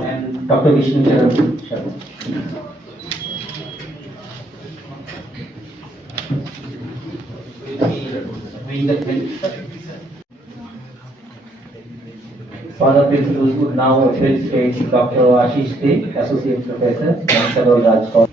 And Dr. Vishnu Charan. Other principals would now appreciate Dr. Ashish Dey, Associate Professor, and several Raj College.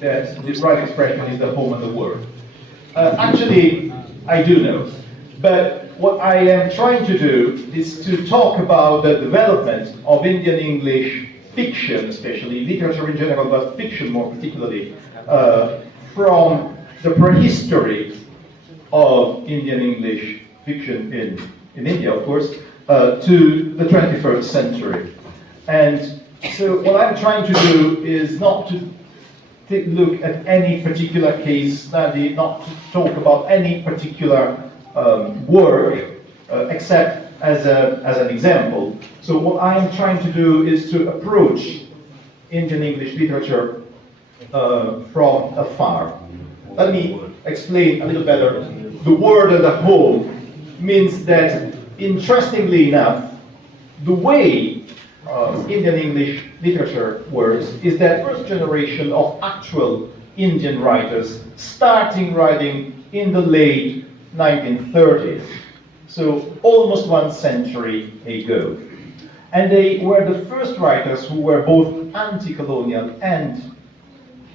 That the right expression is the home of the word. Actually, I do know. But what I am trying to do is to talk about the development of Indian English fiction, especially literature in general, but fiction more particularly, from the prehistory of Indian English fiction in India, of course, to the 21st century. And so what I'm trying to do is not to look at any particular case study, not to talk about any particular work, except as an example. So what I'm trying to do is to approach Indian English literature from afar. Let me explain a little better. The word as a whole means that, interestingly enough, the way Indian English literature works is that first generation of actual Indian writers starting writing in the late 1930s, so almost 1 century ago. And they were the first writers who were both anti-colonial and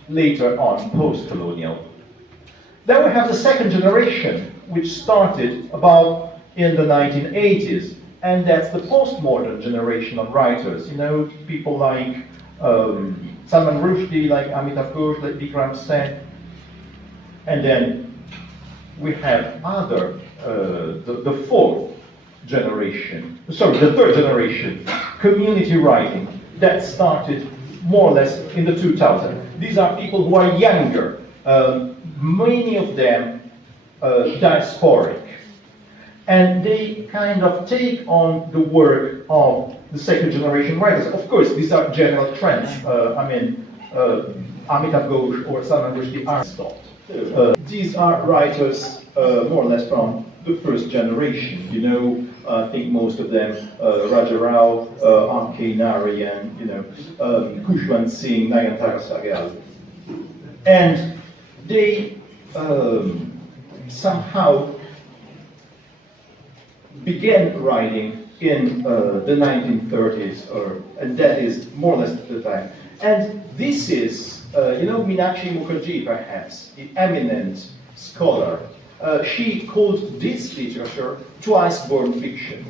later on post-colonial. Then we have the second generation, which started about in the 1980s, and that's the postmodern generation of writers. You know, people like Salman Rushdie, like Amitav Ghosh, like Vikram Seth. And then we have other, the fourth generation, sorry, the third generation, community writing, that started more or less in the 2000s. These are people who are younger, many of them diasporic. And they kind of take on the work of the second generation writers. Of course, these are general trends. Amitav Ghosh or Salman Rushdie are stopped. These are writers more or less from the first generation. You know, I think most of them, Raja Rao, R.K. Narayan, you know, Khushwant Singh, Nayantara Sahgal. And they somehow began writing in the 1930s, and that is more or less the time. And this is, you know, Meenakshi Mukherjee, perhaps, the eminent scholar. She called this literature twice-born fiction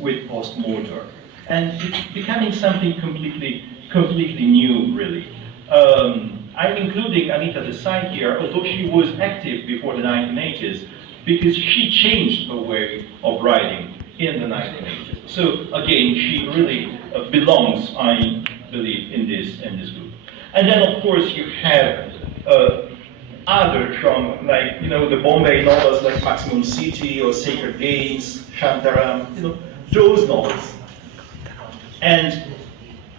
with postmodern. And it's becoming something completely new, really. I'm including Anita Desai here, although she was active before the 1980s, because she changed her way of writing in the 1980s. So again, she really belongs, I believe, in this group. And then, of course, you have other from, like, you know, the Bombay novels like Maximum City or Sacred Games, Shantaram, you know, those novels. And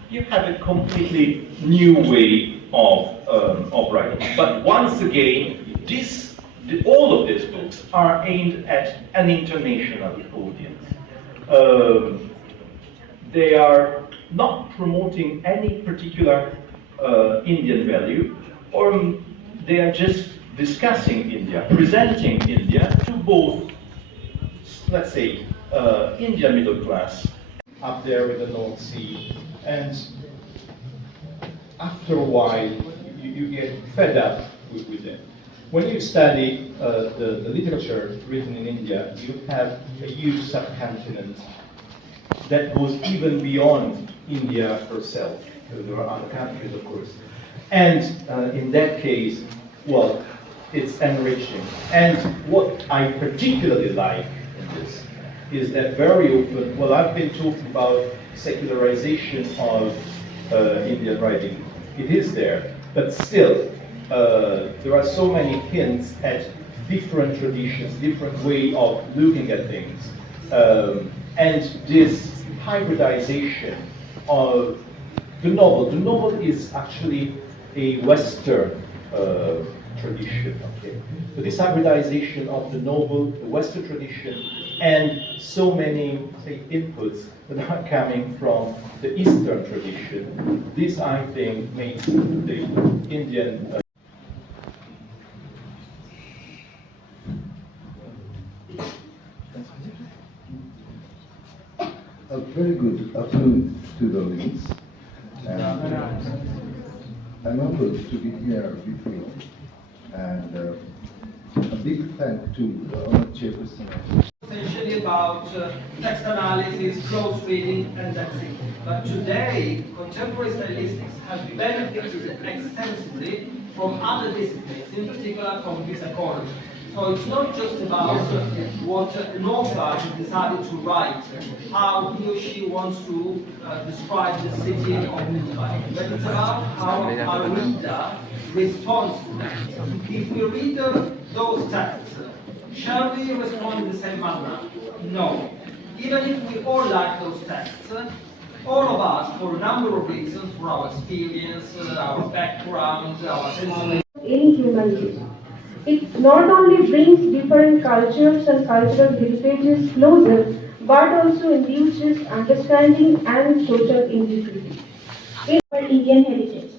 you have a completely new way of writing. But once again, all of these books are aimed at an international audience. They are not promoting any particular Indian value, or they are just discussing India, presenting India to both, let's say, Indian middle class up there with the North Sea, and after a while you get fed up with it. When you study the literature written in India, you have a huge subcontinent that goes even beyond India herself. There are other countries, of course. And in that case, well, it's enriching. And what I particularly like in this is that very often, well, I've been talking about secularization of Indian writing. It is there, but still, there are so many hints at different traditions, different way of looking at things. And this hybridization of the novel is actually a Western tradition, okay? So this hybridization of the novel, the Western tradition, and so many, say, inputs that are coming from the Eastern tradition, this, I think, makes the Indian A very good afternoon to the audience. And I'm humbled to be here with you. And a big thank to the honored chairperson. Essentially about text analysis, close reading, and that's it. But today, contemporary stylistics have benefited extensively from other disciplines, in particular cognitive psychology. So it's not just about what an author has decided to write, how he or she wants to describe the city of Mumbai, but it's about how a reader responds to that. If we read those texts, shall we respond in the same manner? No. Even if we all like those texts, all of us, for a number of reasons, for our experience, our background, our sensibility, in human being. It not only brings different cultures and cultural heritages closer, but also induces understanding and social integrity. Indian heritage.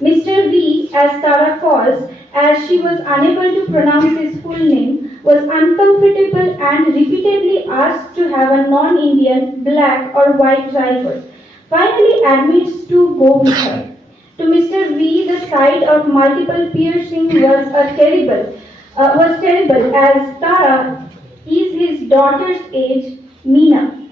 Mr. V, as Tara calls, as she was unable to pronounce his full name, was uncomfortable and repeatedly asked to have a non-Indian, black or white driver. Finally admits to go with her. To Mr. V, the sight of multiple piercing was terrible as Tara is his daughter's age, Meena.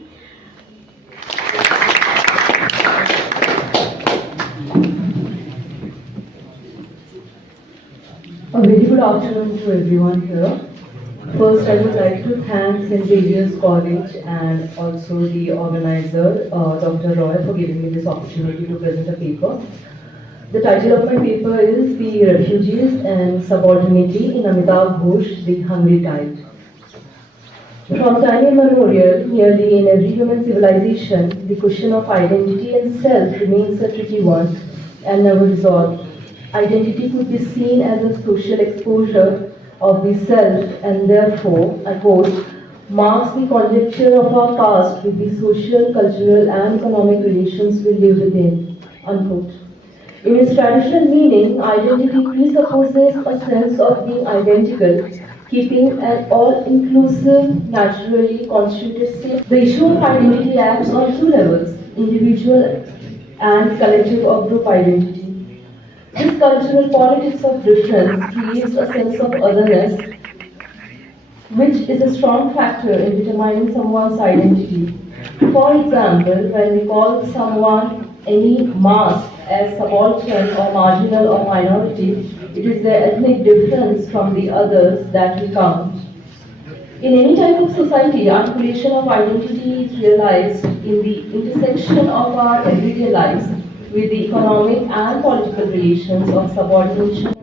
A very good afternoon to everyone here. First, I would like to thank St. Xavier's College and also the organizer, Dr. Roy, for giving me this opportunity to present a paper. The title of my paper is The Refugees and Subordinity in Amitabh Ghosh, The Hungry Tide. From time immemorial, nearly in every human civilization, the question of identity and self remains a tricky one and never resolved. Identity could be seen as a social exposure of the self and therefore, I quote, marks the conjecture of our past with the social, cultural and economic relations we live within, unquote. In its traditional meaning, identity presupposes a sense of being identical, keeping an all-inclusive, naturally constituted state. The issue of identity acts on two levels, individual and collective of group identity. This cultural politics of difference creates a sense of otherness, which is a strong factor in determining someone's identity. For example, when we call someone any mass as subaltern or marginal or minority, it is their ethnic difference from the others that we count. In any type of society, articulation of identity is realized in the intersection of our everyday lives with the economic and political relations of subordination